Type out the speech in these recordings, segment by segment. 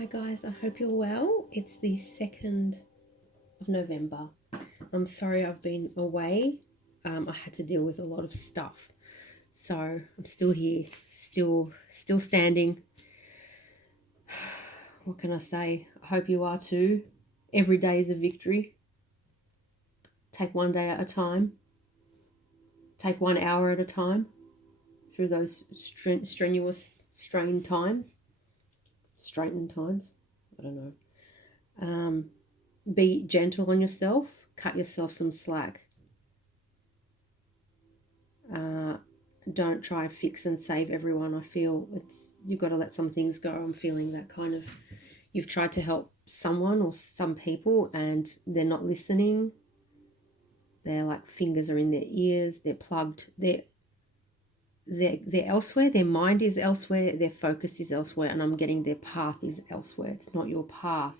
Hi guys, I hope you're well. It's the 2nd of November. I'm sorry I've been away. I had to deal with a lot of stuff. So I'm still here, still standing. What can I say? I hope you are too. Every day is a victory. Take one day at a time. Take 1 hour at a time through those strenuous, strained times. Straightened times. I don't know. Be gentle on yourself. Cut yourself some slack. Don't try and fix and save everyone. I feel you've got to let some things go. I'm feeling that kind of, you've tried to help someone or some people and they're not listening. They're like fingers are in their ears. They're plugged. They're elsewhere. Their mind is elsewhere. Their focus is elsewhere. And I'm getting their path is elsewhere. It's not your path.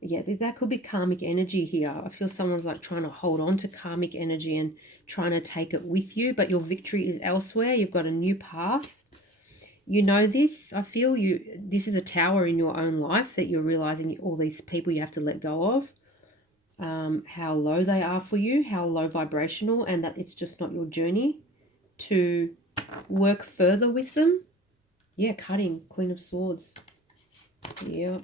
Yeah, that could be karmic energy here. I feel someone's like trying to hold on to karmic energy and trying to take it with you, but your victory is elsewhere. You've got a new path. You know this. I feel this is a tower in your own life that you're realizing all these people you have to let go of, how low they are for you, how low vibrational, and that it's just not your journey to work further with them. Yeah, cutting, Queen of Swords. Yeah.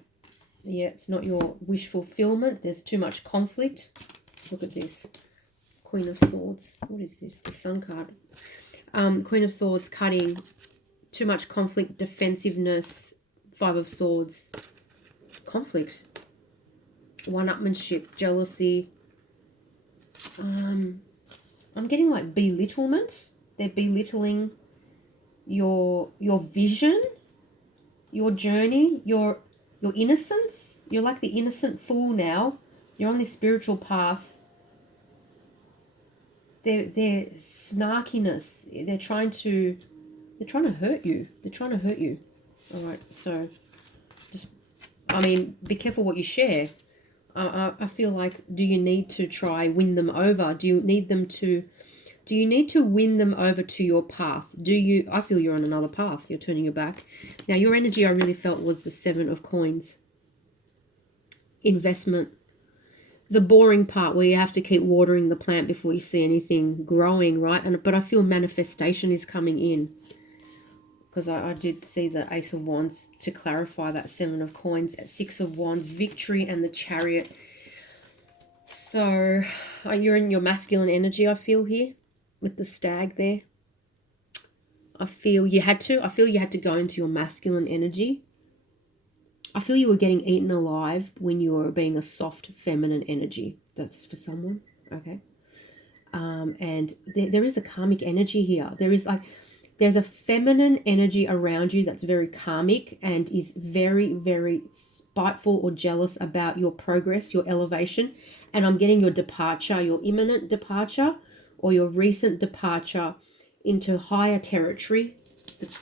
Yeah, it's not your wish fulfillment. There's too much conflict. Look at this. Queen of Swords. What is this? The Sun card. Queen of Swords, cutting. Too much conflict, defensiveness. 5 of Swords. Conflict. One-upmanship, jealousy. I'm getting like belittlement. They're belittling your vision, your journey, your innocence. You're like the innocent fool now. You're on this spiritual path. Their snarkiness. They're trying to hurt you. They're trying to hurt you. All right. So, be careful what you share. I feel like, do you need to try win them over? Do you need to win them over to your path? I feel you're on another path. You're turning your back. Now, your energy I really felt was the 7 of Coins. Investment. The boring part where you have to keep watering the plant before you see anything growing, right? But I feel manifestation is coming in, because I did see the Ace of Wands to clarify that 7 of Coins, at 6 of Wands, victory, and the Chariot. So you're in your masculine energy, I feel, here with the stag there. I feel you had to go into your masculine energy. I feel you were getting eaten alive when you were being a soft feminine energy. That's for someone, okay? And there is a karmic energy here. There's a feminine energy around you that's very karmic and is very, very spiteful or jealous about your progress, your elevation. And I'm getting your departure, your imminent departure or your recent departure into higher territory.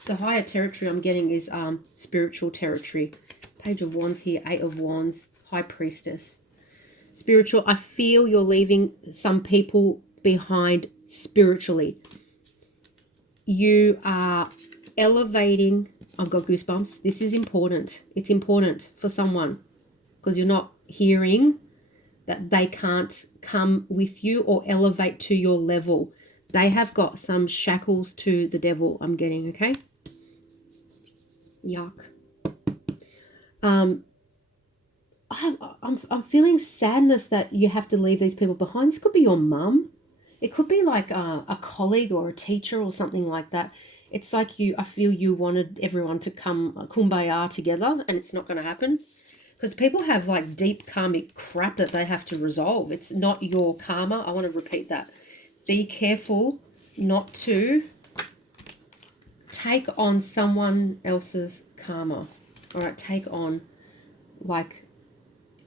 The higher territory I'm getting is spiritual territory. Page of Wands here, 8 of Wands, High Priestess. Spiritual, I feel you're leaving some people behind spiritually. You are elevating. I've got goosebumps. This is important. It's important for someone, because you're not hearing that they can't come with you or elevate to your level. They have got some shackles to the devil, I'm getting, okay? Yuck. I'm feeling sadness that you have to leave these people behind. This could be your mum. It could be like a colleague or a teacher or something like that. It's like I feel you wanted everyone to come kumbaya together, and it's not going to happen, because people have like deep karmic crap that they have to resolve. It's not your karma. I want to repeat that. Be careful not to take on someone else's karma. All right, take on, like,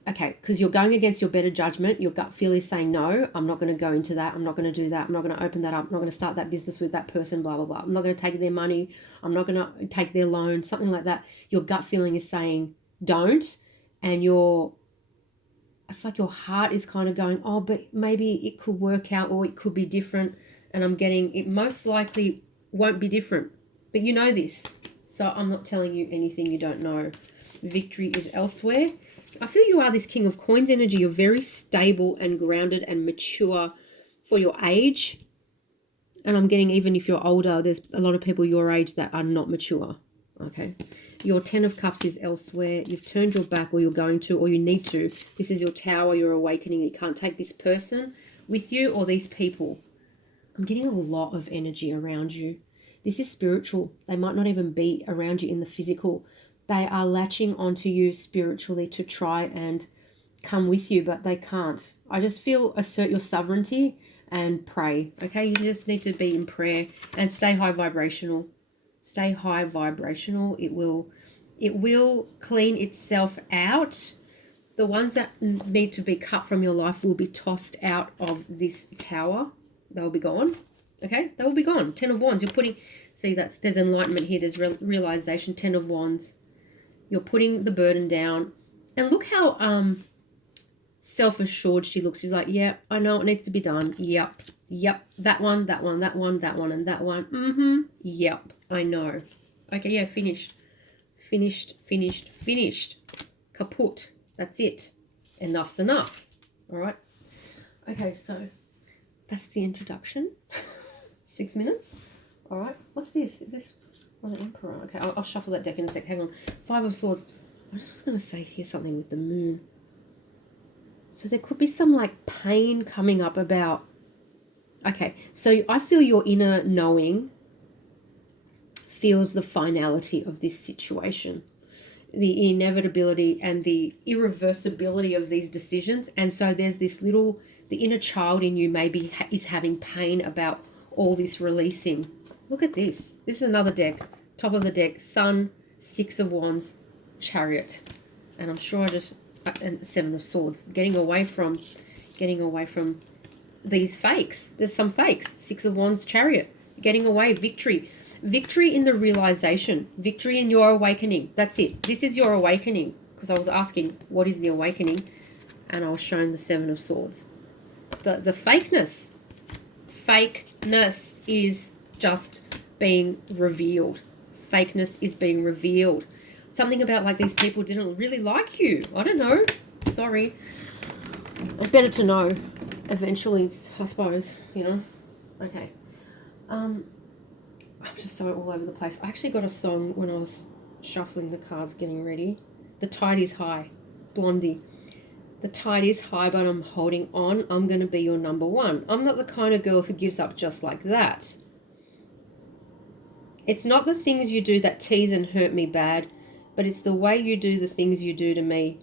okay, because you're going against your better judgment. Your gut feel is saying, no, I'm not going to go into that. I'm not going to do that. I'm not going to open that up. I'm not going to start that business with that person, blah, blah, blah. I'm not going to take their money. I'm not going to take their loan, something like that. Your gut feeling is saying, don't. And it's like your heart is kind of going, oh, but maybe it could work out, or it could be different. And I'm getting, it most likely won't be different. But you know this. So I'm not telling you anything you don't know. Victory is elsewhere. I feel you are this King of Coins energy. You're very stable and grounded and mature for your age. And I'm getting, even if you're older, there's a lot of people your age that are not mature. Okay. Your 10 of Cups is elsewhere. You've turned your back, or you're going to, or you need to. This is your Tower. You're awakening. You can't take this person with you or these people. I'm getting a lot of energy around you. This is spiritual. They might not even be around you in the physical. They are latching onto you spiritually to try and come with you, but they can't. I just feel assert your sovereignty and pray. Okay, you just need to be in prayer and stay high vibrational. Stay high vibrational. It will clean itself out. The ones that need to be cut from your life will be tossed out of this Tower. They'll be gone. Okay, they will be gone. 10 of Wands. You're putting, see, there's enlightenment here. There's realization. 10 of Wands. You're putting the burden down. And look how self-assured she looks. She's like, yeah, I know it needs to be done. Yep. That one, that one, that one, that one, and that one. Yep. I know. Okay, yeah, finished. Kaput. That's it. Enough's enough. All right. Okay, so that's the introduction. 6 minutes. All right. What's this? Is this the Emperor? Okay, I'll shuffle that deck in a sec. Hang on. 5 of Swords. I just was going to say here something with the Moon. So there could be some like pain coming up about... Okay, so I feel your inner knowing feels the finality of this situation, the inevitability and the irreversibility of these decisions. And so there's this the inner child in you maybe is having pain about all this releasing. Look at this. This is another deck. Top of the deck, Sun, 6 of Wands, Chariot. And I'm sure and 7 of Swords. Getting away from these fakes. There's some fakes. 6 of Wands, Chariot. Getting away, victory. Victory in the realization. Victory in your awakening. That's it. This is your awakening. Because I was asking, what is the awakening? And I was shown the 7 of Swords. The fakeness. Fakeness is just being revealed. Fakeness is being revealed. Something about like these people didn't really like you. I don't know. Sorry. It's better to know. Eventually, I suppose, you know. Okay. I'm just so all over the place. I actually got a song when I was shuffling the cards, getting ready. The tide is high. Blondie. The tide is high, but I'm holding on. I'm going to be your number one. I'm not the kind of girl who gives up just like that. It's not the things you do that tease and hurt me bad, but it's the way you do the things you do to me.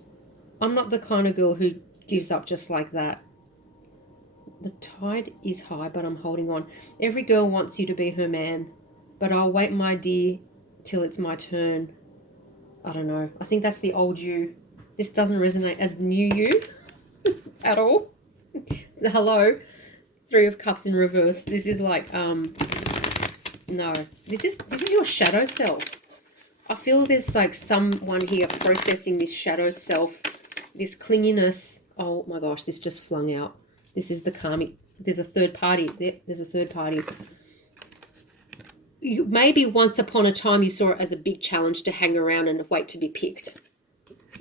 I'm not the kind of girl who gives up just like that. The tide is high, but I'm holding on. Every girl wants you to be her man, but I'll wait, my dear, till it's my turn. I don't know. I think that's the old you. This doesn't resonate as the new you at all. Hello. 3 of Cups in reverse. This is like, no. This is your shadow self. I feel there's like someone here processing this shadow self, this clinginess. Oh my gosh, this just flung out. This is the karmic. There's a third party. There's a third party. Maybe once upon a time you saw it as a big challenge to hang around and wait to be picked.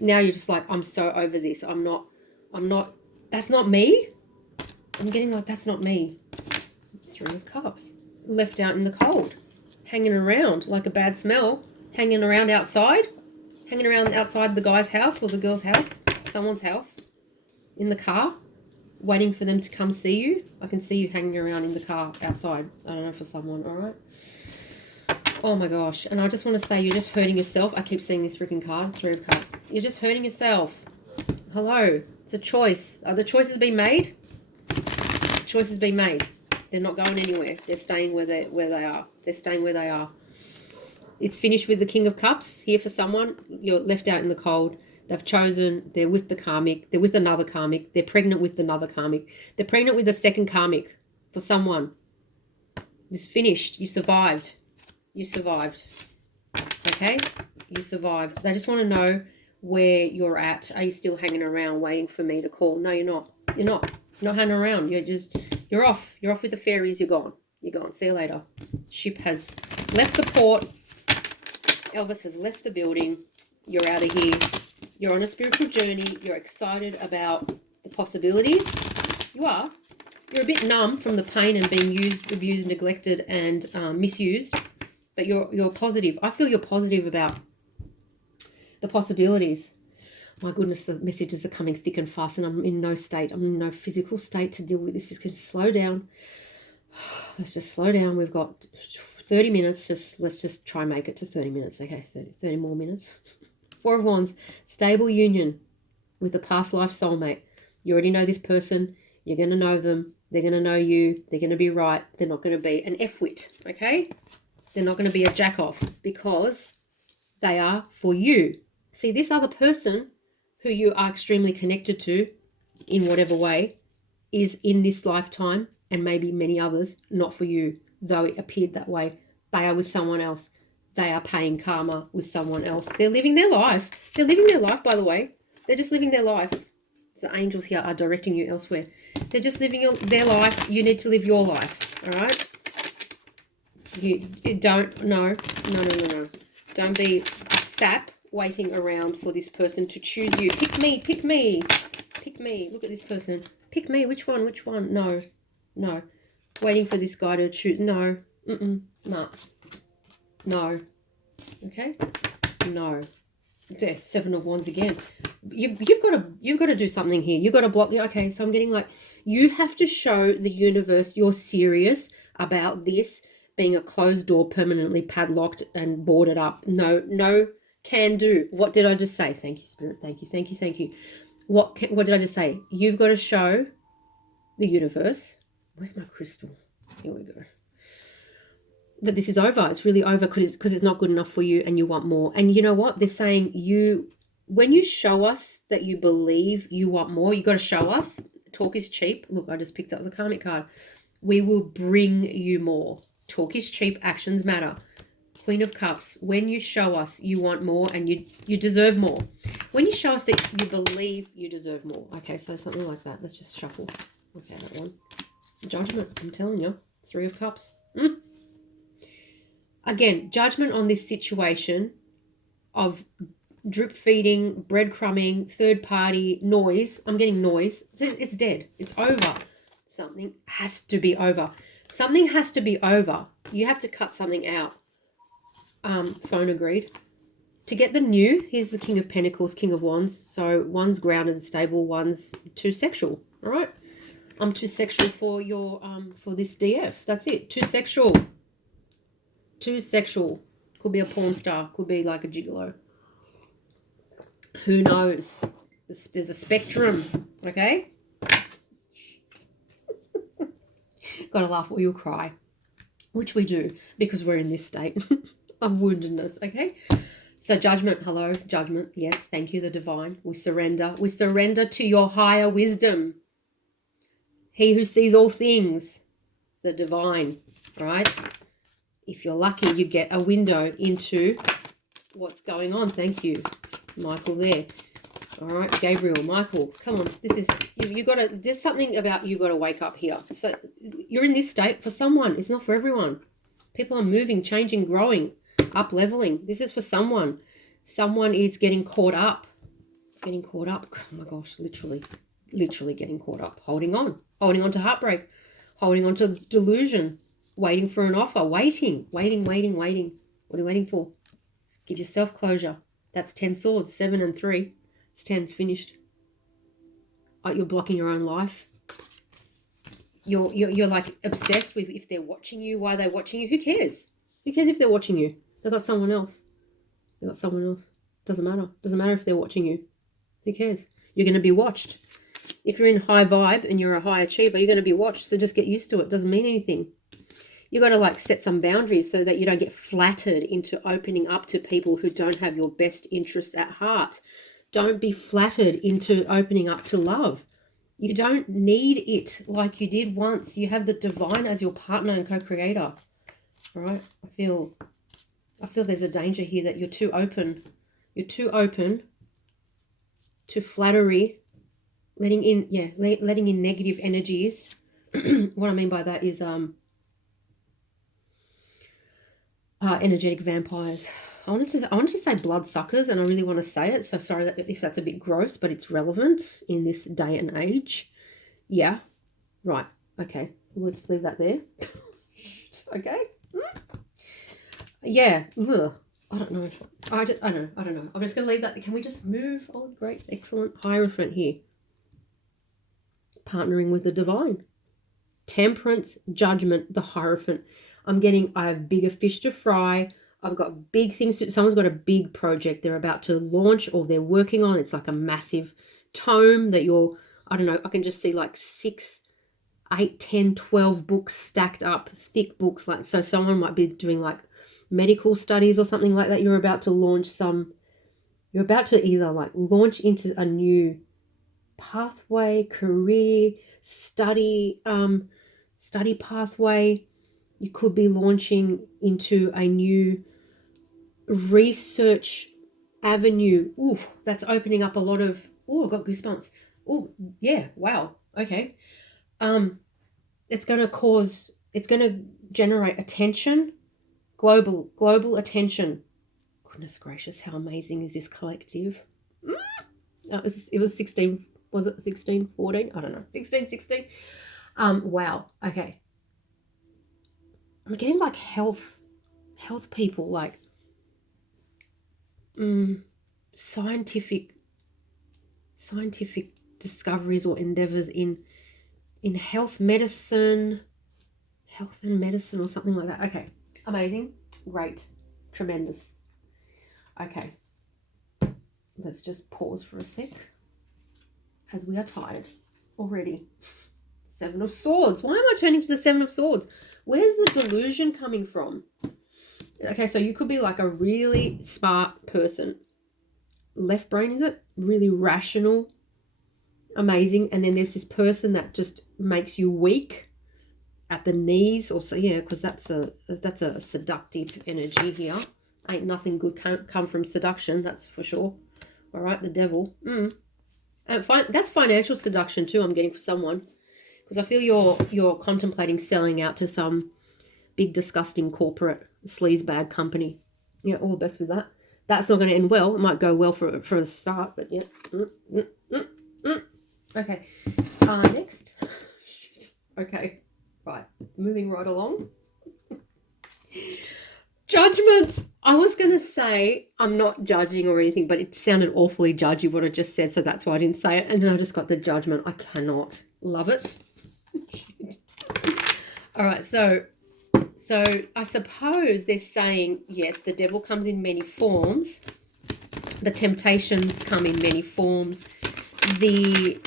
Now you're just like, I'm so over this. I'm not, that's not me. I'm getting like, that's not me. 3 of Cups. Left out in the cold. Hanging around like a bad smell. Hanging around outside. Hanging around outside the guy's house or the girl's house. Someone's house. In the car. Waiting for them to come see you. I can see you hanging around in the car outside. I don't know, for someone, all right? Oh my gosh. And I just want to say, you're just hurting yourself. I keep seeing this freaking card, 3 of Cups. You're just hurting yourself. Hello. It's a choice. The choice has been made. The choice has been made. They're not going anywhere. They're staying where they are. They're staying where they are. It's finished with the King of Cups here for someone. You're left out in the cold. They've chosen, they're with the karmic, they're with another karmic, they're pregnant with another karmic, they're pregnant with a second karmic for someone. It's finished. You survived. You survived. Okay? You survived. They just want to know where you're at. Are you still hanging around waiting for me to call? No, you're not. You're not. You're not hanging around. You're off. You're off with the fairies. You're gone. You're gone. See you later. Ship has left the port. Elvis has left the building. You're out of here. You're on a spiritual journey. You're excited about the possibilities. You are. You're a bit numb from the pain and being used, abused, neglected, and misused. But you're positive. I feel you're positive about the possibilities. My goodness, the messages are coming thick and fast, and I'm in no state. I'm in no physical state to deal with this. Just going to slow down. Let's just slow down. We've got 30 minutes. Let's just try and make it to 30 minutes. Okay, 30 more minutes. Four of Wands, stable union with a past life soulmate. You already know this person. You're going to know them. They're going to know you. They're going to be right. They're not going to be an F-wit, okay? They're not going to be a jack-off because they are for you. See, this other person who you are extremely connected to in whatever way is in this lifetime and maybe many others not for you, though it appeared that way. They are with someone else. They are paying karma with someone else. They're living their life. They're living their life, by the way. They're just living their life. The angels here are directing you elsewhere. They're just living their life. You need to live your life, all right? You don't, no. Don't be a sap waiting around for this person to choose you. Pick me. Look at this person. Pick me. Which one? No. Waiting for this guy to choose. No. No. Okay? No. There's Seven of Wands again. You've got to do something here. You've got to block. Okay, so I'm getting like, you have to show the universe you're serious about this being a closed door, permanently padlocked and boarded up. No can do. What did I just say? Thank you, Spirit. Thank you. What did I just say? You've got to show the universe. Where's my crystal? Here we go. That this is over. It's really over because it's not good enough for you and you want more. And you know what? They're saying when you show us that you believe you want more, you got to show us. Talk is cheap. Look, I just picked up the karmic card. We will bring you more. Talk is cheap. Actions matter. Queen of Cups. When you show us you want more and you deserve more. When you show us that you believe you deserve more. Okay, so something like that. Let's just shuffle. Okay, that one. Judgment. I'm telling you. Three of Cups. Again, judgment on this situation of drip feeding, breadcrumbing, third party, noise. I'm getting noise. It's dead. It's over. Something has to be over. Something has to be over. You have to cut something out. Phone agreed. To get the new, here's the King of Pentacles, King of Wands. So one's grounded and stable, one's too sexual. All right. I'm too sexual for your for this DF. That's it. Too sexual. Too sexual. Could be a porn star. Could be like a gigolo. Who knows? There's a spectrum. Okay? Gotta laugh or you'll cry. Which we do because we're in this state of woundedness. Okay? So judgment. Hello, judgment. Yes, thank you, the divine. We surrender. We surrender to your higher wisdom. He who sees all things. The divine. Right? If you're lucky, you get a window into what's going on. Thank you, Michael there. All right, Gabriel, Michael, come on. This is, you got to, there's something about you got to wake up here. So you're in this state for someone. It's not for everyone. People are moving, changing, growing, up leveling. This is for someone. Someone is getting caught up. Getting caught up. Oh my gosh, literally getting caught up. Holding on to heartbreak. Holding on to delusion. Waiting for an offer, waiting. What are you waiting for? Give yourself closure. That's 10 swords, 7 and 3. It's 10, it's finished. Oh, you're blocking your own life. You're like obsessed with if they're watching you, why are they watching you? Who cares? Who cares if they're watching you? They've got someone else. Doesn't matter. Doesn't matter if they're watching you. Who cares? You're going to be watched. If you're in high vibe and you're a high achiever, you're going to be watched. So just get used to it. Doesn't mean anything. You got to like set some boundaries so that you don't get flattered into opening up to people who don't have your best interests at heart. Don't be flattered into opening up to love. You don't need it like you did once. You have the divine as your partner and co-creator. All right. I feel there's a danger here that you're too open. You're too open to flattery, letting in negative energies. What I mean by that is energetic vampires. I wanted to say bloodsuckers, and I really want to say it. So sorry if that's a bit gross, but it's relevant in this day and age. Yeah. Right. Okay. Let's leave that there. Okay. Yeah. Ugh. I don't know. I don't know. I'm just going to leave that. Can we just move on? Great. Excellent. Hierophant here. Partnering with the divine. Temperance, judgment, the Hierophant. I have bigger fish to fry. I've got big things someone's got a big project they're about to launch or they're working on. It's like a massive tome that I don't know, I can just see like 6, 8, 10, 12 books stacked up, thick books. Like, so someone might be doing like medical studies or something like that. You're about to either like launch into a new pathway, career, study pathway. You could be launching into a new research avenue. Ooh, that's opening up a lot of, I've got goosebumps. Oh, yeah, wow. Okay. It's going to generate attention, global attention. Goodness gracious, how amazing is this collective? It was 16, was it 16, 14? I don't know, 16, 16. Wow, okay. I'm getting like health people, like scientific discoveries or endeavors in health and medicine or something like that. Okay, amazing, great, tremendous. Okay, let's just pause for a sec as we are tired already. 7 of Swords. Why am I turning to the 7 of Swords? Where's the delusion coming from? Okay, so you could be like a really smart person. Left brain, is it? Really rational, amazing. And then there's this person that just makes you weak at the knees. Also, yeah, because that's a seductive energy here. Ain't nothing good come from seduction, that's for sure. All right, the devil. And that's financial seduction too, I'm getting for someone. Because I feel you're contemplating selling out to some big, disgusting corporate sleazebag company. Yeah, all the best with that. That's not going to end well. It might go well for a start, but yeah. Okay. Next. Okay. Right. Moving right along. Judgment. I was going to say I'm not judging or anything, but it sounded awfully judgy what I just said, so that's why I didn't say it. And then I just got the judgment. I cannot. Love it. All right, so I suppose they're saying, yes, the devil comes in many forms. The temptations come in many forms. The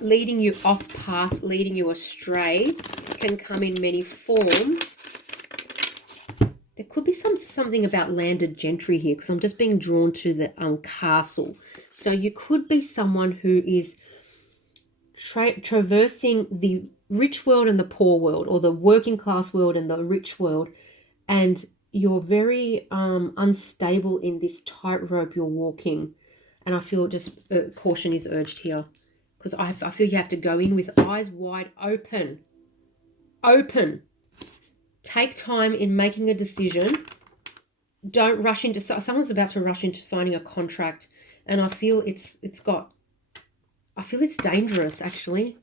leading you off path, leading you astray can come in many forms. There could be something about landed gentry here because I'm just being drawn to the castle. So you could be someone who is traversing the rich world and the poor world, or the working class world and the rich world, and you're very unstable in this tightrope you're walking. And I feel just caution is urged here, because I feel you have to go in with eyes wide open. Take time in making a decision. Don't rush into, someone's about to rush into signing a contract, and I feel it's dangerous, actually.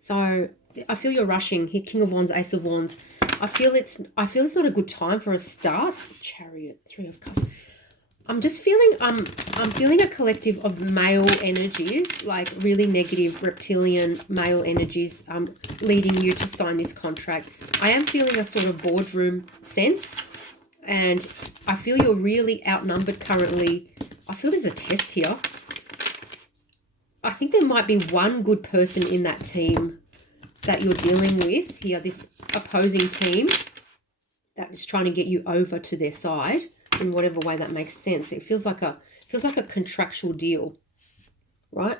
So I feel you're rushing here. King of Wands, Ace of Wands. I feel it's not a good time for a start. Chariot, 3 of Cups. I'm just feeling I'm feeling a collective of male energies, like really negative reptilian male energies, leading you to sign this contract. I am feeling a sort of boardroom sense, and I feel you're really outnumbered currently. I feel there's a test here. I think there might be one good person in that team that you're dealing with here, this opposing team that is trying to get you over to their side in whatever way that makes sense. It feels like a contractual deal, right?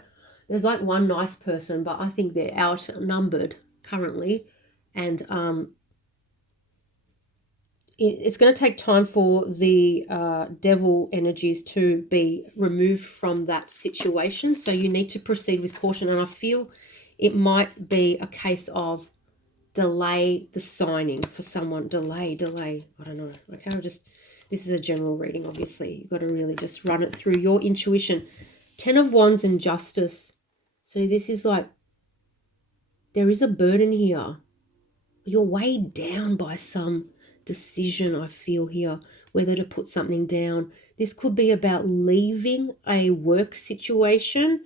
There's like one nice person, but I think they're outnumbered currently, and it's going to take time for the devil energies to be removed from that situation. So you need to proceed with caution. And I feel it might be a case of delay the signing for someone. Delay. I don't know. Okay, This is a general reading, obviously. You've got to really just run it through your intuition. 10 of Wands and Justice. So this is like, there is a burden here. You're weighed down by some decision, I feel here, whether to put something down. This could be about leaving a work situation,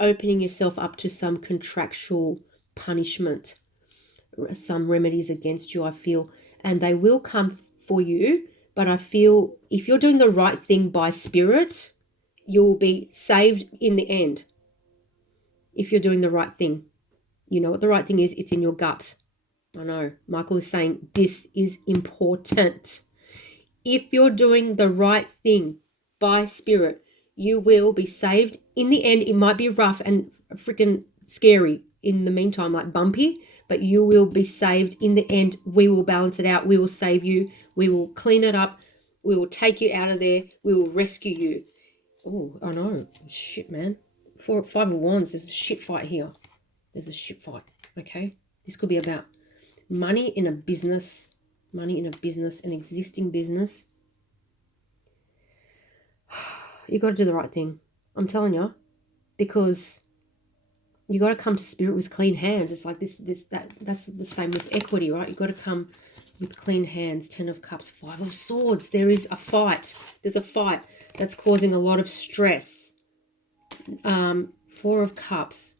opening yourself up to some contractual punishment, some remedies against you, I feel. And they will come for you, but I feel if you're doing the right thing by spirit, you'll be saved in the end. If you're doing the right thing. You know what the right thing is? It's in your gut. I know. Michael is saying this is important. If you're doing the right thing by spirit, you will be saved. In the end, it might be rough and freaking scary in the meantime, like bumpy, but you will be saved. In the end, we will balance it out. We will save you. We will clean it up. We will take you out of there. We will rescue you. Oh, I know. Shit, man. 5 of Wands. There's a shit fight here. There's a shit fight. Okay? This could be about money in a business. Money in a business, an existing business. You got to do the right thing. I'm telling you. Because you got to come to spirit with clean hands. It's like that's the same with equity, right? You got to come with clean hands. 10 of Cups, 5 of Swords. There is a fight. There's a fight that's causing a lot of stress. 4 of Cups.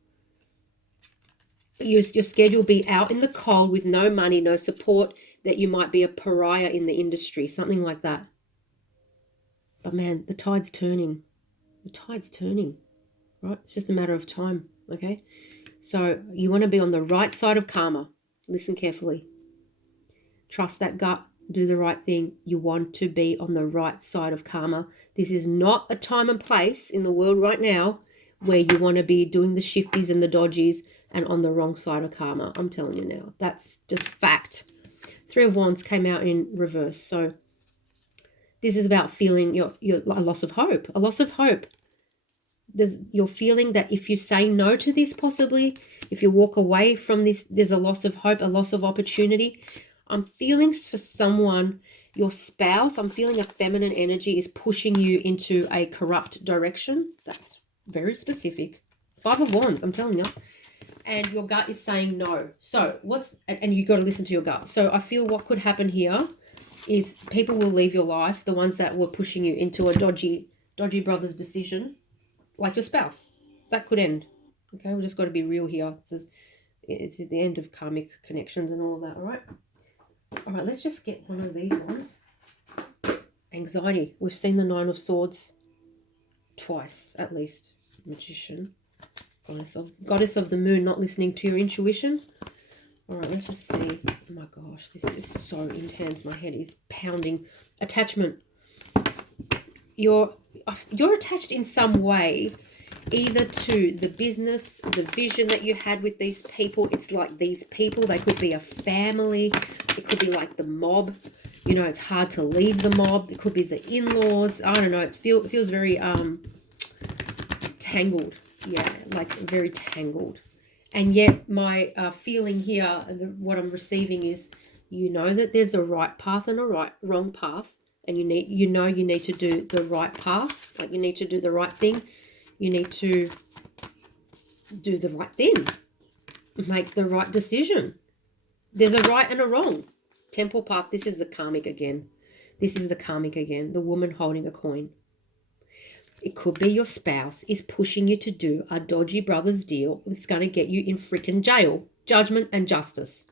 You're scared you'll be out in the cold with no money, no support, that you might be a pariah in the industry, something like that. But man, the tide's turning. The tide's turning, right? It's just a matter of time, okay? So you want to be on the right side of karma. Listen carefully. Trust that gut. Do the right thing. You want to be on the right side of karma. This is not a time and place in the world right now where you want to be doing the shifties and the dodgies and on the wrong side of karma. I'm telling you now. That's just fact. 3 of Wands came out in reverse. So this is about feeling your a loss of hope. A loss of hope. You're feeling that if you say no to this, possibly, if you walk away from this, there's a loss of hope, a loss of opportunity. I'm feeling for someone, your spouse, I'm feeling a feminine energy is pushing you into a corrupt direction. That's very specific. 5 of Wands, I'm telling you. And your gut is saying no. So and you got to listen to your gut. So I feel what could happen here is people will leave your life, the ones that were pushing you into a dodgy brother's decision, like your spouse. That could end. Okay, we just got to be real here. It's at the end of karmic connections and all of that, all right? All right, let's just get one of these ones. Anxiety. We've seen the 9 of Swords twice, at least. Magician. Goddess of the Moon, not listening to your intuition. All right, let's just see. Oh my gosh, this is so intense. My head is pounding. Attachment. You're attached in some way, either to the business, the vision that you had with these people. It's like these people, they could be a family. It could be like the mob. You know, it's hard to leave the mob. It could be the in-laws. I don't know. It feels very tangled. Yeah, like very tangled. And yet my feeling here, what I'm receiving is, you know that there's a right path and a wrong path. And you need to do the right path. Like you need to do the right thing. You need to do the right thing. Make the right decision. There's a right and a wrong. Temple path. This is the karmic again. This is the karmic again. The woman holding a coin. It could be your spouse is pushing you to do a dodgy brother's deal that's going to get you in freaking jail. Judgment and justice.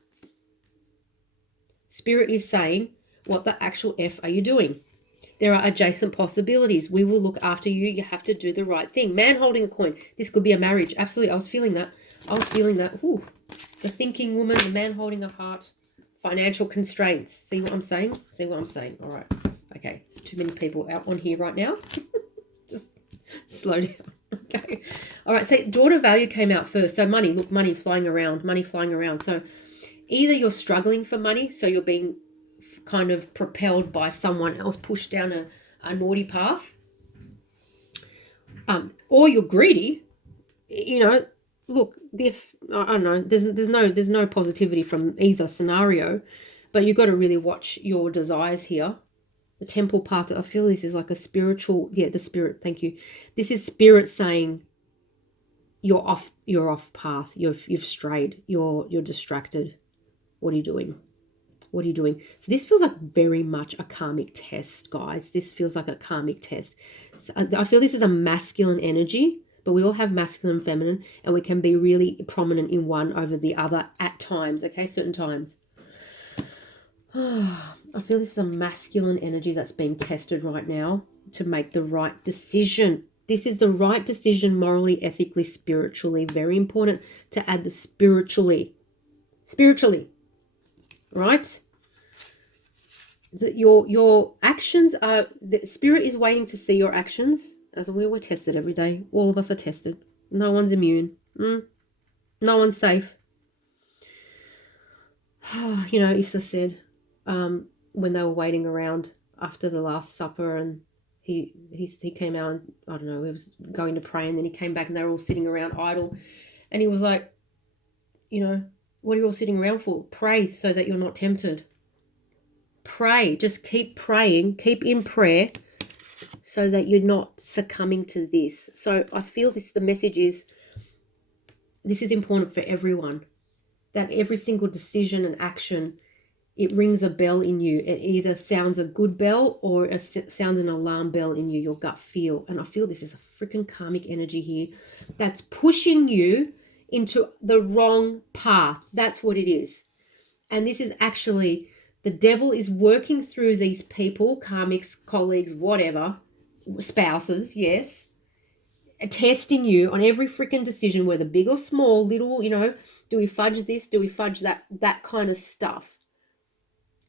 Spirit is saying, what the actual F are you doing? There are adjacent possibilities. We will look after you. You have to do the right thing. Man holding a coin. This could be a marriage. Absolutely. I was feeling that. Ooh. The thinking woman, the man holding a heart. Financial constraints. See what I'm saying? All right. Okay. There's too many people out on here right now. Just slow down. Okay. All right. So daughter value came out first. So money. Look, money flying around. So either you're struggling for money, so you're being kind of propelled by someone else, pushed down a naughty path, or you're greedy. You know, look, I don't know, there's no positivity from either scenario, but you've got to really watch your desires here. The temple path, I feel this is like a spiritual, yeah, the spirit, thank you. This is spirit saying you're off path, you've strayed, you're distracted. What are you doing? What are you doing? So this feels like very much a karmic test, guys. This feels like a karmic test. So I feel this is a masculine energy, but we all have masculine and feminine, and we can be really prominent in one over the other at times, okay? Certain times. I feel this is a masculine energy that's being tested right now to make the right decision. This is the right decision morally, ethically, spiritually. Very important to add the spiritually. Spiritually, right? Your actions are, the spirit is waiting to see your actions. As we were tested every day. All of us are tested. No one's immune. No one's safe. You know, Issa said, when they were waiting around after the Last Supper, and he came out, and I don't know, he was going to pray, and then he came back and they were all sitting around idle, and he was like, you know, what are you all sitting around for? Pray so that you're not tempted. Pray, just keep praying, keep in prayer so that you're not succumbing to this. So I feel the message is, this is important for everyone, that every single decision and action, it rings a bell in you. It either sounds a good bell or it sounds an alarm bell in you, your gut feel. And I feel this is a freaking karmic energy here that's pushing you into the wrong path. That's what it is. And this is actually, the devil is working through these people, karmics, colleagues, whatever, spouses, yes, testing you on every freaking decision, whether big or small, little, you know, do we fudge this? Do we fudge that? That kind of stuff.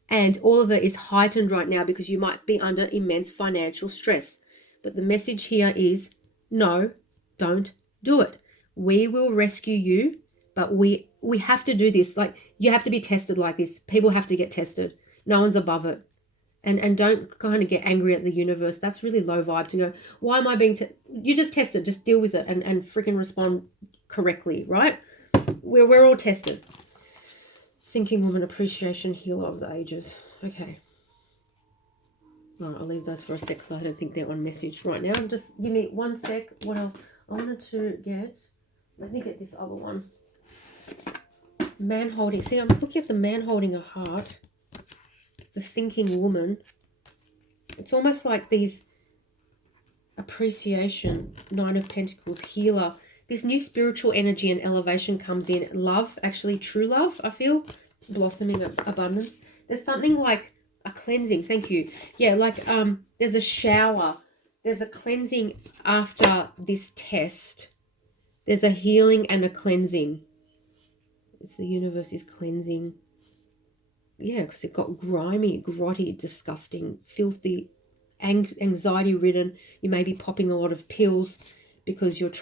And all of it is heightened right now because you might be under immense financial stress. But the message here is, no, don't do it. We will rescue you, but we have to do this. Like, you have to be tested like this. People have to get tested. No one's above it. And don't kind of get angry at the universe. That's really low vibe to go, why am I being you just tested, just deal with it and freaking respond correctly, right? We're all tested. Thinking Woman Appreciation Healer of the Ages. Okay. All right, I'll leave those for a sec because I don't think they're on message right now. Just give me 1 sec. What else? I wanted to get, let me get this other one. Man holding. See, I'm looking at the man holding a heart. The thinking woman. It's almost like these appreciation, Nine of Pentacles, healer. This new spiritual energy and elevation comes in. Love, actually true love, I feel. Blossoming abundance. There's something like a cleansing. Thank you. Yeah, like there's a shower. There's a cleansing after this test. There's a healing and a cleansing. It's the universe is cleansing. Yeah, because it got grimy, grotty, disgusting, filthy, anxiety ridden. You may be popping a lot of pills because you're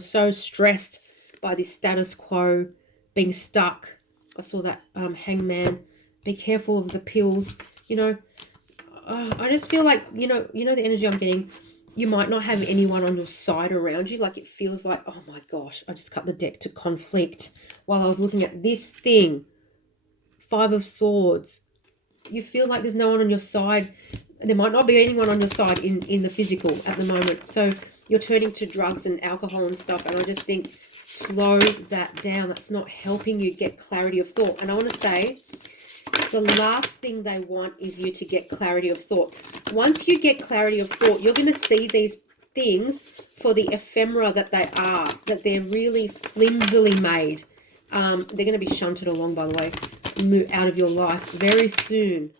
so stressed by this status quo, being stuck. I saw that hangman. Be careful of the pills. You know, I just feel like, you know the energy I'm getting. You might not have anyone on your side around you. Like, it feels like, oh my gosh, I just cut the deck to conflict while I was looking at this thing. Five of Swords. You feel like there's no one on your side. There might not be anyone on your side in the physical at the moment. So you're turning to drugs and alcohol and stuff. And I just think, slow that down. That's not helping you get clarity of thought. And I want to say, the last thing they want is you to get clarity of thought. Once you get clarity of thought, you're going to see these things for the ephemera that they are, that they're really flimsily made. They're going to be shunted along, by the way, out of your life very soon.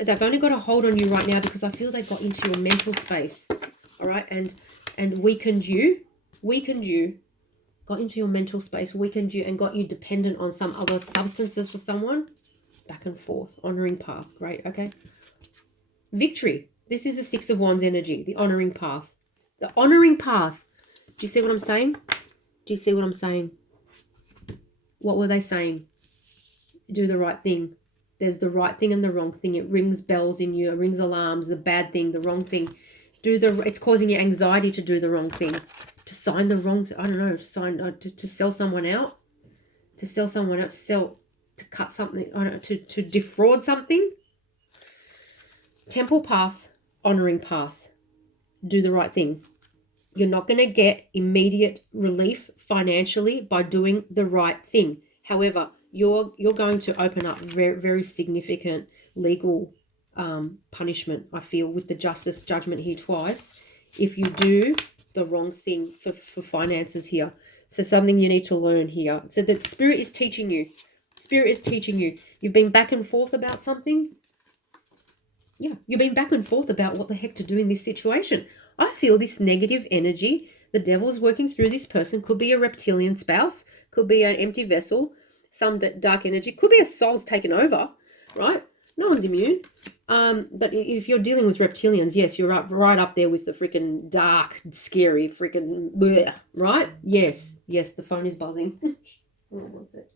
They've only got a hold on you right now because I feel they got into your mental space, all right, and weakened you, got into your mental space, weakened you, and got you dependent on some other substances for someone. Back and forth, honoring path, great, okay. Victory. This is the Six of Wands energy, the honoring path. The honoring path. Do you see what I'm saying? Do you see what I'm saying? What were they saying? Do the right thing. There's the right thing and the wrong thing. It rings bells in you. It rings alarms. The bad thing, the wrong thing. It's causing you anxiety to do the wrong thing. To sign the wrong, I don't know, to sell someone out. To sell someone out. To cut something, I don't know, to defraud something. Temple path, honoring path. Do the right thing. You're not going to get immediate relief financially by doing the right thing. However, you're going to open up very, very significant legal punishment, I feel, with the justice judgment here twice, if you do the wrong thing for finances here. So something you need to learn here. So that Spirit is teaching you. Spirit is teaching you. You've been back and forth about something. Yeah, you've been back and forth about what the heck to do in this situation. I feel this negative energy, the devil's working through this person, could be a reptilian spouse, could be an empty vessel, some dark energy, could be a soul's taken over, right? No one's immune. But if you're dealing with reptilians, yes, you're right up there with the freaking dark, scary, freaking bleh, right? Yes, the phone is buzzing. What's it?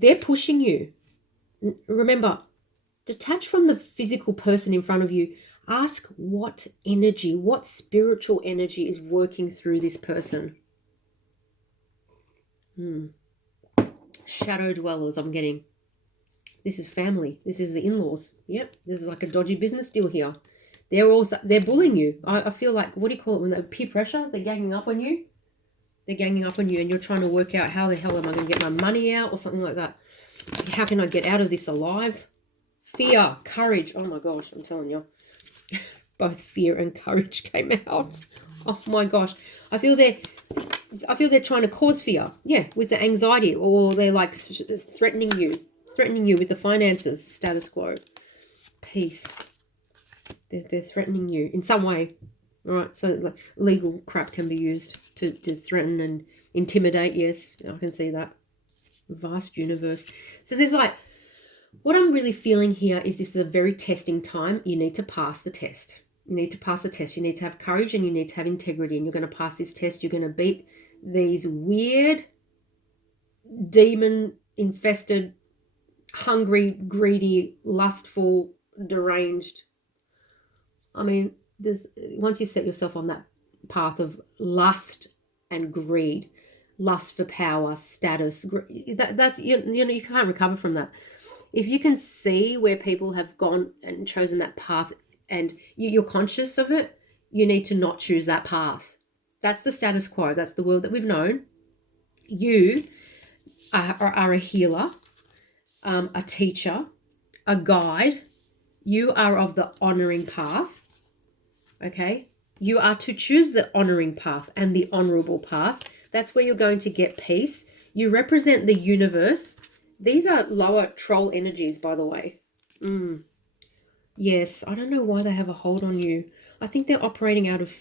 They're pushing you. Remember, detach from the physical person in front of you. Ask what energy, what spiritual energy is working through this person. Shadow dwellers, I'm getting. This is family. This is the in-laws. Yep, this is like a dodgy business deal here. They're bullying you. I feel like, what do you call it when they peer pressure? They're ganging up on you. They're ganging up on you, and you're trying to work out how the hell am I going to get my money out or something like that. How can I get out of this alive? Fear, courage. Oh my gosh, I'm telling you. Both fear and courage came out. Oh my gosh. I feel they're trying to cause fear. Yeah, with the anxiety, or they're like threatening you with the finances, status quo. Peace. They're threatening you in some way. All right, so like legal crap can be used to threaten and intimidate. Yes, I can see that. Vast universe. So there's like, what I'm really feeling here is this is a very testing time. You need to pass the test. You need to pass the test. You need to have courage and you need to have integrity, and you're going to pass this test. You're going to beat these weird, demon-infested, hungry, greedy, lustful, deranged. I mean, once you set yourself on that path of lust and greed, lust for power, status, that's you can't recover from that. If you can see where people have gone and chosen that path, and you're conscious of it, you need to not choose that path. That's the status quo. That's the world that we've known. You are a healer, a teacher, a guide. You are of the honoring path. Okay? You are to choose the honoring path and the honorable path. That's where you're going to get peace. You represent the universe. These are lower troll energies, by the way. Yes, I don't know why they have a hold on you. I think they're operating out of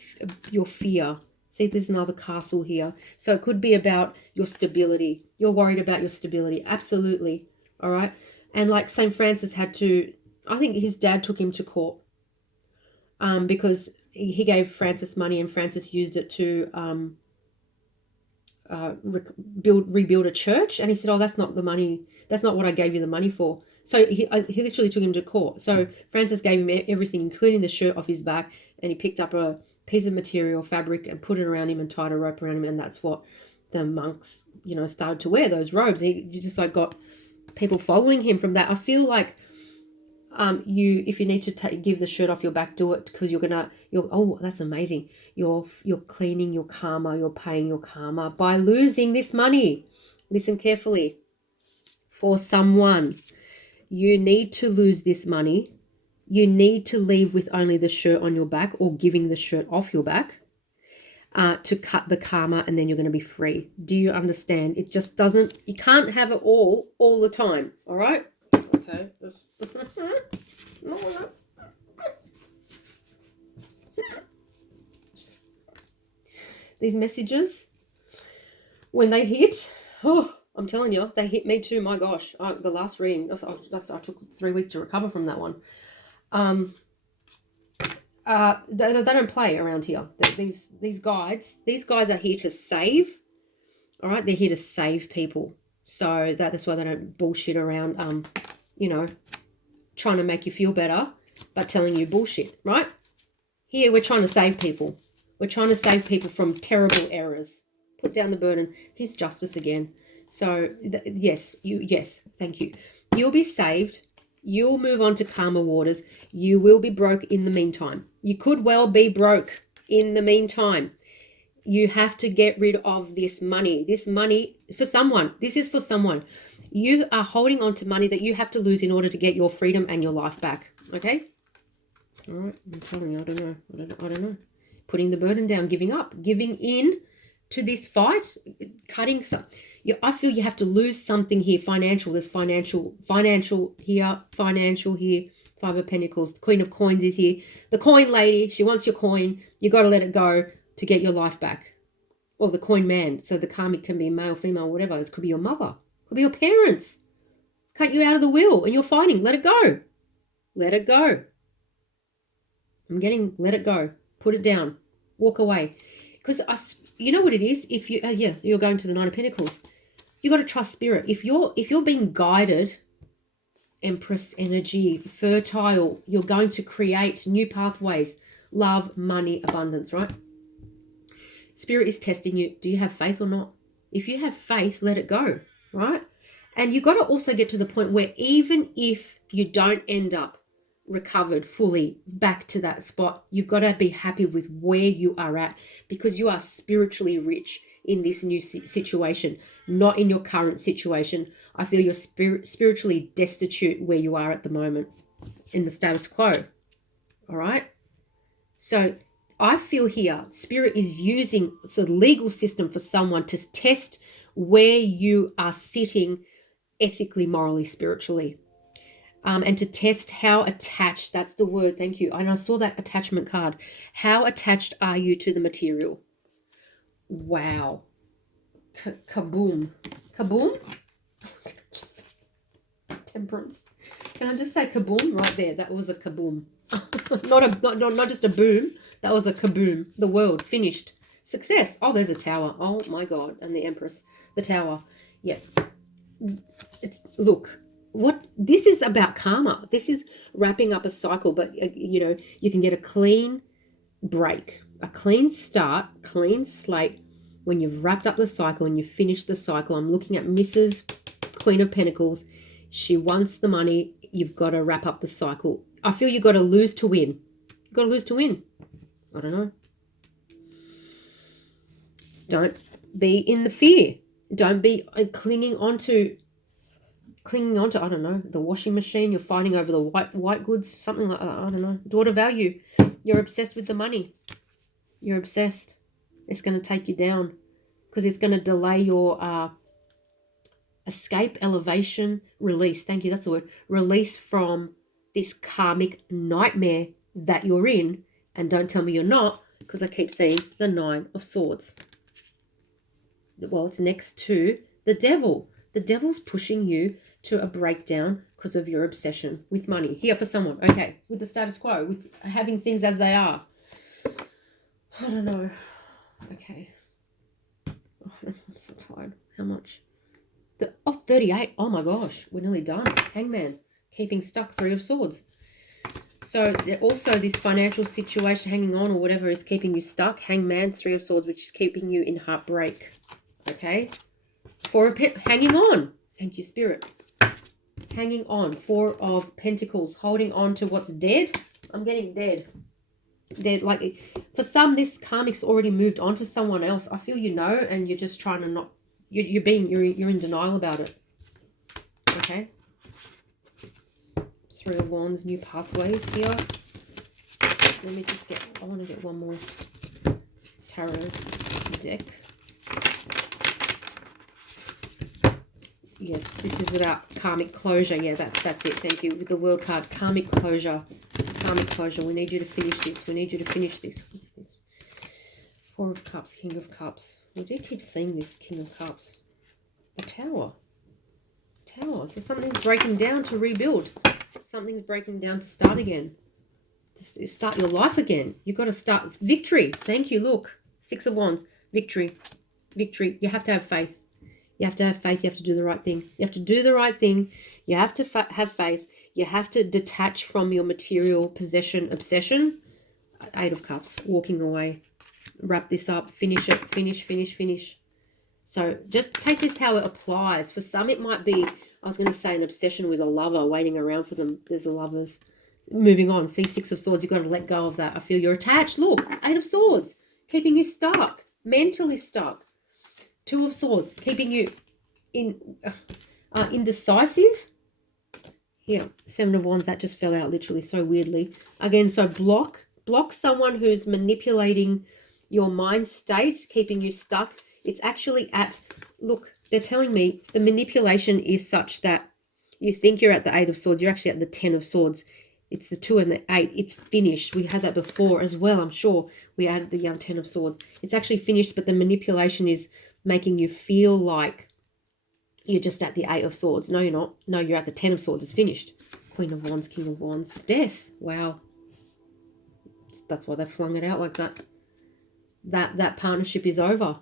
your fear. See, there's another castle here. So it could be about your stability. You're worried about your stability. Absolutely. All right. And like St. Francis had to, I think his dad took him to court because he gave Francis money and Francis used it to rebuild a church. And he said, oh, that's not the money. That's not what I gave you the money for. So he literally took him to court. So Francis gave him everything, including the shirt off his back, and he picked up a piece of material, fabric, and put it around him and tied a rope around him, and that's what the monks, started to wear, those robes. He just like got people following him from that. I feel like if you need to give the shirt off your back, do it, because oh, that's amazing. You're cleaning your karma, you're paying your karma by losing this money. Listen carefully. For someone, you need to lose this money. You need to leave with only the shirt on your back or giving the shirt off your back to cut the karma, and then you're going to be free. Do you understand? It just doesn't, you can't have it all the time. All right? Okay. These messages, when they hit, I'm telling you, they hit me too. My gosh, the last reading, I took 3 weeks to recover from that one. They don't play around here. These guides are here to save. All right, they're here to save people. So that's why they don't bullshit around. Trying to make you feel better, but telling you bullshit. Right? Here, we're trying to save people. We're trying to save people from terrible errors. Put down the burden. Here's justice again. So yes, thank you. You'll be saved. You'll move on to calmer waters. You will be broke in the meantime. You could well be broke in the meantime. You have to get rid of this money. This money for someone. This is for someone. You are holding on to money that you have to lose in order to get your freedom and your life back. Okay? All right. I'm telling you, I don't know. I don't know. Putting the burden down, giving up, giving in to this fight, cutting some. I feel you have to lose something here. Financial. There's financial here, financial here. Five of Pentacles. The Queen of Coins is here. The coin lady. She wants your coin. You got to let it go to get your life back. Or the coin man. So the karmic can be male, female, whatever. It could be your mother. It could be your parents. Cut you out of the wheel and you're fighting. Let it go. Let it go. Let it go. Put it down. Walk away. Because you know what it is? If you, you're going to the Nine of Pentacles. You got to trust spirit. If you're being guided, Empress energy, fertile, you're going to create new pathways. Love, money, abundance, right? Spirit is testing you. Do you have faith or not? If you have faith, let it go, right? And you got to also get to the point where even if you don't end up recovered fully back to that spot, you've got to be happy with where you are at, because you are spiritually rich in this new situation, not in your current situation. I feel you're spiritually destitute where you are at the moment in the status quo. All right. So I feel here, spirit is using the legal system for someone to test where you are sitting ethically, morally, spiritually. And to test how attached, that's the word, thank you. And I saw that attachment card. How attached are you to the material? Wow. Kaboom. Kaboom? Just temperance. Can I just say kaboom right there? That was a kaboom. not just a boom. That was a kaboom. The world finished. Success. Oh, there's a tower. Oh my God. And the Empress. The tower. Yeah. Look. What this is about karma. This is wrapping up a cycle, but you can get a clean break, a clean start, clean slate when you've wrapped up the cycle and you've finished the cycle. I'm looking at Mrs. Queen of Pentacles. She wants the money. You've got to wrap up the cycle. I feel you've got to lose to win. You've got to lose to win. I don't know. Don't be in the fear. Don't be clinging onto, I don't know, the washing machine. You're fighting over the white goods, something like that. I don't know. Daughter value. You're obsessed with the money. You're obsessed. It's going to take you down because it's going to delay your escape, elevation, release. Thank you. That's the word. Release from this karmic nightmare that you're in. And don't tell me you're not, because I keep seeing the Nine of Swords. Well, it's next to the Devil. The Devil's pushing you to a breakdown because of your obsession with money. Here for someone. Okay. With the status quo. With having things as they are. I don't know. Okay. Oh, I'm so tired. How much? 38. Oh my gosh. We're nearly done. Hangman. Keeping stuck. Three of Swords. So also this financial situation, hanging on or whatever, is keeping you stuck. Hangman. Three of Swords, which is keeping you in heartbreak. Okay. Hanging on. Thank you, Spirit. Hanging on. Four of Pentacles. Holding on to what's dead. I'm getting dead. Dead. Like, for some, this karmic's already moved on to someone else. I feel and you're just trying to not... You're in denial about it. Okay. Three of Wands. New pathways here. Let me just get... I want to get one more tarot deck. Yes, this is about karmic closure. Yeah, that's it. Thank you. With the World card, karmic closure. Karmic closure. We need you to finish this. We need you to finish this. What's this? Four of Cups, King of Cups. We do keep seeing this King of Cups. The Tower. Tower. So something's breaking down to rebuild. Something's breaking down to start again. To start your life again. You've got to start. It's victory. Thank you. Look. Six of Wands. Victory. Victory. You have to have faith. You have to have faith. You have to do the right thing. You have to do the right thing. You have to have faith. You have to detach from your material possession obsession. Eight of Cups. Walking away. Wrap this up. Finish it. Finish. So just take this how it applies. For some, it might be, I was going to say an obsession with a lover, waiting around for them. There's the lovers. Moving on, see, Six of Swords, you've got to let go of that. I feel you're attached. Look, Eight of Swords, keeping you stuck, mentally stuck. Two of Swords, keeping you indecisive. Here, Seven of Wands, that just fell out literally so weirdly. Again, so block someone who's manipulating your mind state, keeping you stuck. It's actually look, they're telling me the manipulation is such that you think you're at the Eight of Swords, you're actually at the 10 of Swords. It's the 2 and the 8. It's finished. We had that before as well, I'm sure. We added the 10 of Swords. It's actually finished, but the manipulation is making you feel like you're just at the 8 of Swords. No, you're not. No, you're at the 10 of Swords. It's finished. Queen of Wands, King of Wands. Death. Wow. That's why they flung it out like that. That partnership is over.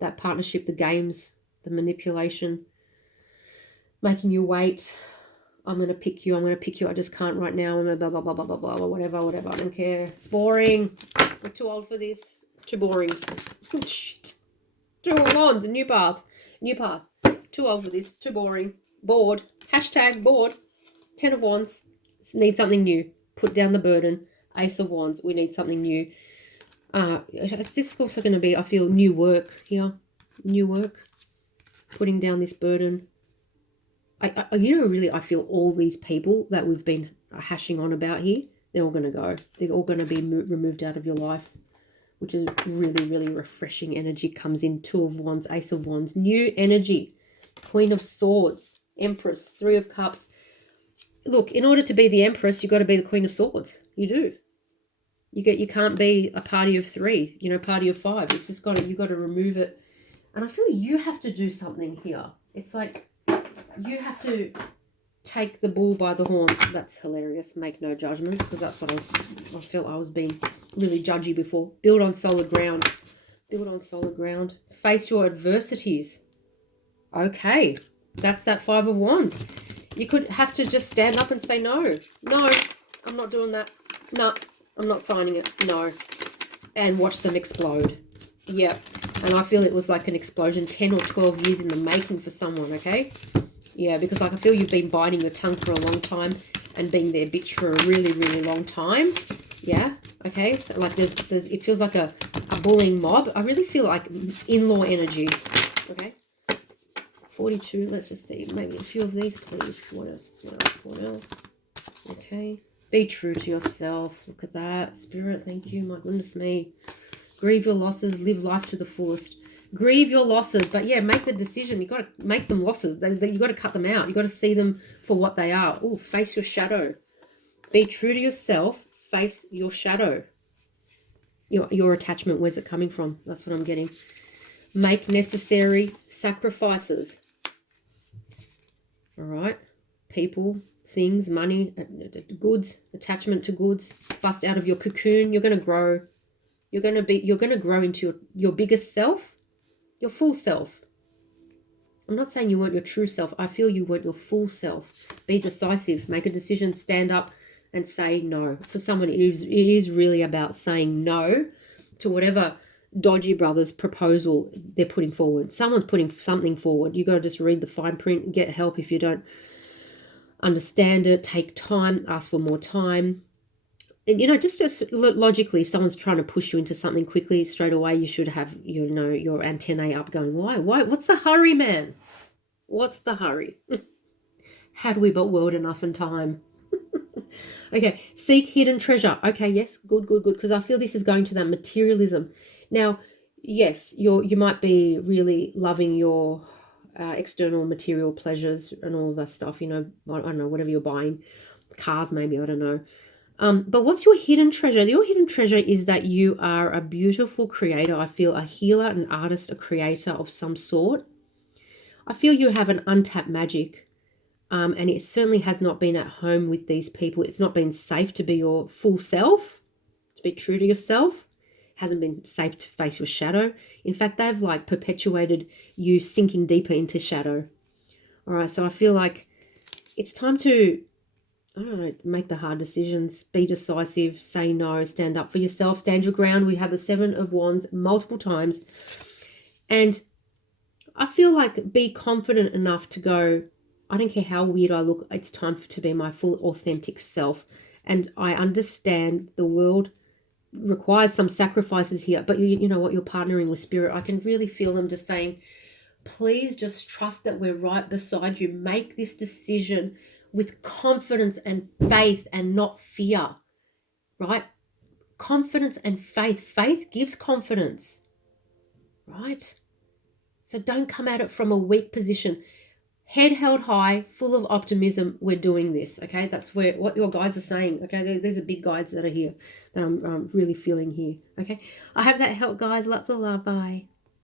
That partnership, the games, the manipulation, making you wait. I'm going to pick you. I just can't right now. I'm blah, blah, blah, blah, blah, blah, whatever. I don't care. It's boring. We're too old for this. It's too boring. Shit. 2 of Wands, a new path. Too old for this. Too boring. Bored. Hashtag bored. 10 of Wands. Need something new. Put down the burden. Ace of Wands. We need something new. This is also going to be, I feel, new work here. New work. Putting down this burden. I feel all these people that we've been hashing on about here, they're all going to go. They're all going to be removed out of your life, which is really, really refreshing energy comes in. 2 of Wands, Ace of Wands, new energy, Queen of Swords, Empress, 3 of Cups. Look, in order to be the Empress, you've got to be the Queen of Swords. You do. You can't be a party of 3, party of 5. It's just you've got to remove it. And I feel you have to do something here. It's like you have to take the bull by the horns. That's hilarious. Make no judgments, because that's what I felt I was being really judgy before. Build on solid ground. Face your adversities. Okay. That's that 5 of Wands. You could have to just stand up and say, no, I'm not doing that. No, I'm not signing it. No. And watch them explode. Yep. And I feel it was like an explosion 10 or 12 years in the making for someone, okay? Yeah, because I feel you've been biting your tongue for a long time and being their bitch for a really, really long time. Yeah, okay? So like it feels like a bullying mob. I really feel like in-law energy, okay? 42, let's just see. Maybe a few of these, please. What else? Okay. Be true to yourself. Look at that. Spirit, thank you. My goodness me. Grieve your losses. Live life to the fullest. Grieve your losses. But yeah, make the decision. You've got to make them losses. You've got to cut them out. You've got to see them for what they are. Oh, face your shadow. Be true to yourself. Face your shadow. Your attachment, where's it coming from? That's what I'm getting. Make necessary sacrifices. All right. People, things, money, goods, attachment to goods. Bust out of your cocoon. You're going to grow. You're going to grow into your biggest self, your full self. I'm not saying you weren't your true self. I feel you weren't your full self. Be decisive. Make a decision. Stand up and say no. For someone, it is really about saying no to whatever dodgy brothers proposal they're putting forward. Someone's putting something forward. You got to just read the fine print, get help if you don't understand it, take time, ask for more time. And, just as logically, if someone's trying to push you into something quickly straight away, you should have, your antennae up going, why? What's the hurry, man? What's the hurry? Had we but world enough and time. Okay, seek hidden treasure. Okay, yes, good. Because I feel this is going to that materialism. Now, yes, you might be really loving your external material pleasures and all of that stuff. I don't know, whatever you're buying, cars maybe, I don't know. But what's your hidden treasure? Your hidden treasure is that you are a beautiful creator. I feel a healer, an artist, a creator of some sort. I feel you have an untapped magic. And it certainly has not been at home with these people. It's not been safe to be your full self, to be true to yourself. Hasn't been safe to face your shadow. In fact, they've perpetuated you sinking deeper into shadow. All right, so I feel like it's time to, I don't know, make the hard decisions, be decisive, say no, stand up for yourself, stand your ground. We have the 7 of Wands multiple times. And I feel like be confident enough to go, I don't care how weird I look. It's time to be my full authentic self. And I understand the world requires some sacrifices here, but you know what, you're partnering with spirit. I can really feel them just saying, please just trust that we're right beside you. Make this decision with confidence and faith and not fear, right? Confidence and faith. Faith gives confidence, right? So don't come at it from a weak position. Head held high, full of optimism. We're doing this, okay? That's what your guides are saying, okay? These are big guides that are here that I'm really feeling here, okay? I hope that helped, guys. Lots of love. Bye.